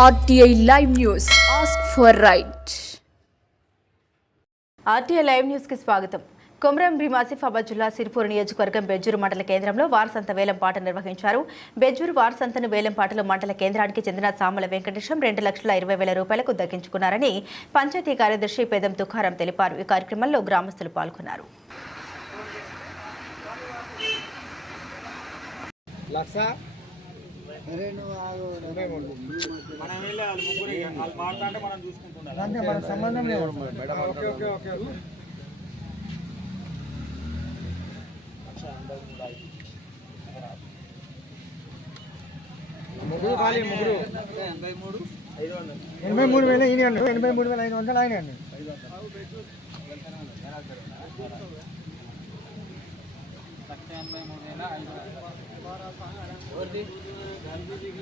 RTI Live News. Ask for right. RTI Live News కి స్వాగతం. కొమరం భీం ఆసిఫాబాద్ జిల్లా సిర్పూర్ నియోజకవర్గం బెజ్జూరు మండల కేంద్రంలో వారసంత వేలంపాట నిర్వహించారు. బెజ్జూరు వారసంతను వేలంపాటలో మండల కేంద్రానికి చెందిన సామల వెంకటేశం 2,20,000 రూపాయలకు దక్కించుకున్నారని పంచాయతీ కార్యదర్శి పేదం తుకారం తెలిపారు. ఈ కార్యక్రమంలో గ్రామస్తులు పాల్గొన్నారు. ముగ్గురు 83,500 ఈయన 83,500 ఆయన అండి.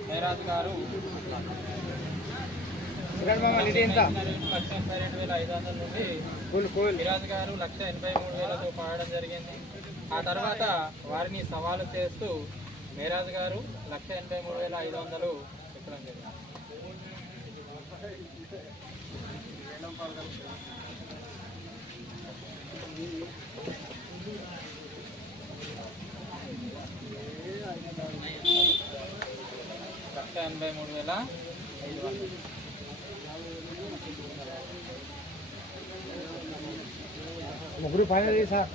మిరాజ్ గారు 1,83,000తో పాడడం జరిగింది. ఆ తర్వాత వారిని సవాలు చేస్తూ మేరాజ్ గారు 1,83,500 చెప్పడం జరిగింది. ముగ్గురు ఫైనల్ సార్.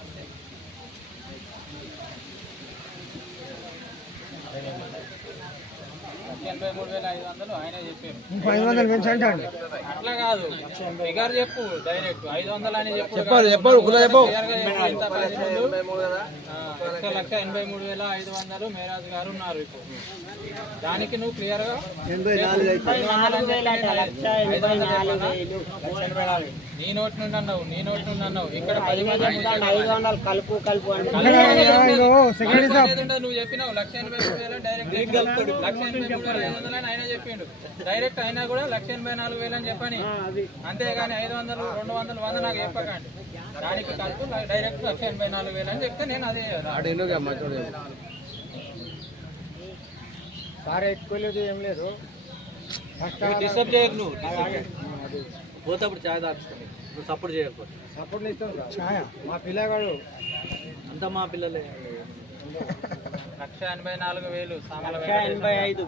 ఆయనే చెప్పారు. 500 పెంచండి. అట్లా కాదు, ఫిగర్ చెప్పు డైరెక్ట్ 500 అని చెప్పారు. 1,83,500 మేరాజ్ గారు ఉన్నారు. ఇప్పుడు దానికి నువ్వు క్లియర్ గా నీ నోటి నుండి అన్నావు. ఇక్కడ 10 మంది నువ్వు చెప్పినావు 1,83,000 డైరెక్ట్ 1,83,500 ఆయన చెప్పిండు. డైరెక్ట్ అయినా కూడా 1,84,000 అని చెప్పని, అంతేగాని 500, 200, 100 నాకు చెప్పకండి. దానికి కలుపు డైరెక్ట్ 1,84,000 అని చెప్తే నేను అదే సార్ ఎక్కువలేదు, ఏం లేదు. డిస్టర్బ్ చేయకు. నువ్వు పోతప్పుడు ఛాయ్ తాగుతుంది. నువ్వు సపోర్ట్ చేయకపోతే సపోర్ట్ ఇస్తాం. ఛాయ మా పిల్లగాడు అంతా మా పిల్లలే. 1,84,000 సామల 85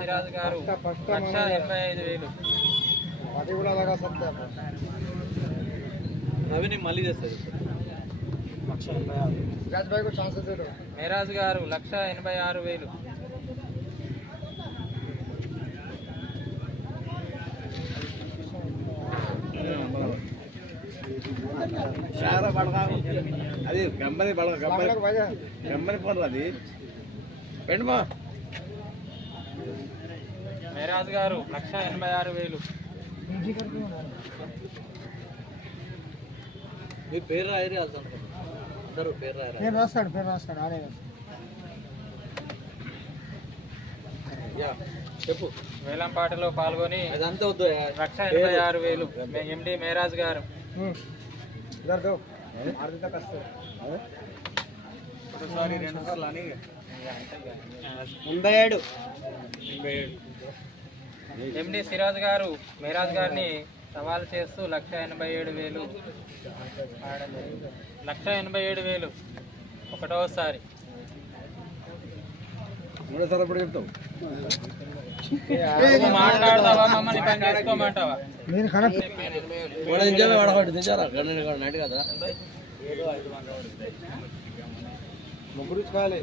సిరాజ్ గారు 1,85,000. అది కూడా అలాగా సత్తా. రవిని మళ్ళీ చేస్తుంది. మేరాజ్ గారు 1,86,000. అది గమ్మని పడదు. అది పెండుమా మేరాజ్ గారు 1,86,000. మీ పేరు రాయరు అందరూ పేరు రాయరు. పేరు రాస్తాడు ఆడే చెప్పు. వేలంపాటలో పాల్గొని అదంతా వద్దు. 1,86,000 ఎండి మేరాజ్ గారు. 87 ఎండి సిరాజ్ గారు మేరాజ్ గారిని సవాల్ చేస్తూ 1,87,000. 1,87,000 ఒకటోసారి. మూడోసారి చెప్తావు. మాట్లాడతావా? మమ్మల్ని పని చేసుకోమంటావా? కదా ముగ్గురు కావాలి.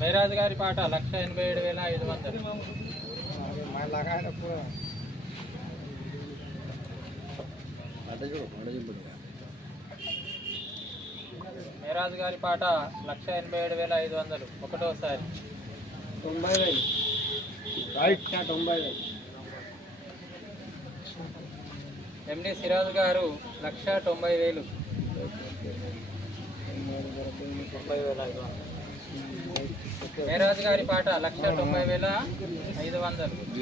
మేరాజ్ గారి పాట 1,87,500. మేరాజ్ గారి పాట 1,87,500 ఒకటోసారి. 90,000. ఎండి సిరాజ్ గారు 1,90,000. మేరాజ్ గారి పాట 1,90,500. 1,90,500.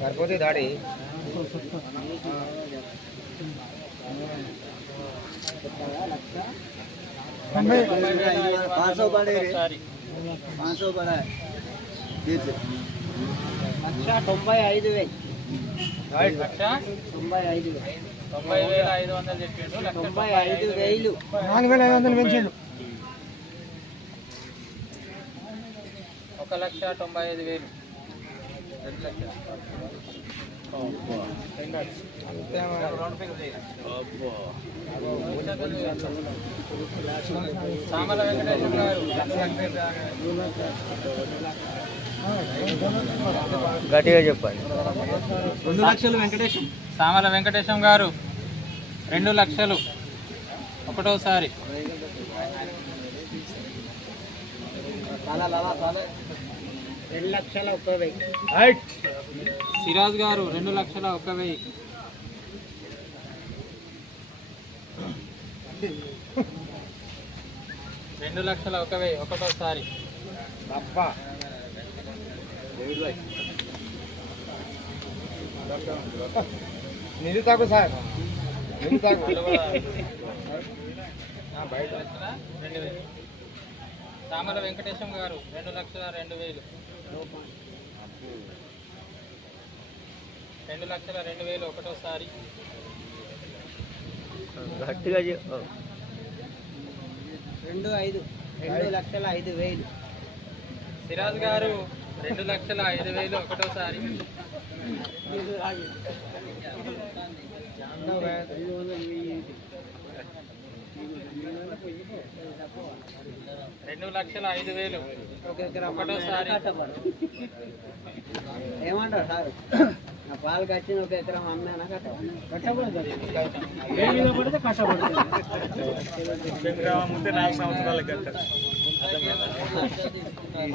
సరిపోతే దాడి ఒకసారి 95,000 90,500 చెప్పిండు. 95,000 4,500 పెంచాడు. 1,95,000 సామల వెంకటేశ్వర గారు గట్టిగా చెప్పండి. 2 లక్షలు వెంకటేశం. సామల వెంకటేశం గారు 2 లక్షలు ఒకటోసారి. సిరాజ్ గారు 2,01,000. రెండు లక్షల 1,000 ఒకటోసారి. నిలుతాకు సార్ నిలుతాకు 2,000. సామల వెంకటేశం గారు 2,02,000. 2,02,000 ఒకటోసారి. గట్టిగా 2,05,000. సిరాజ్ గారు 2,05,000 ఒకటోసారి. 2,05,000 ఒకటోసారి. ఏమంటారు సార్? నా పాలు కట్టిన 1 ఎకరం అమ్మానా కట్టబడి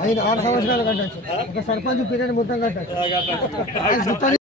6 సంవత్సరాలు కట్టచ్చు. ఒక సర్పంచ్ పీరియడ్ మొత్తం కట్టచ్చు.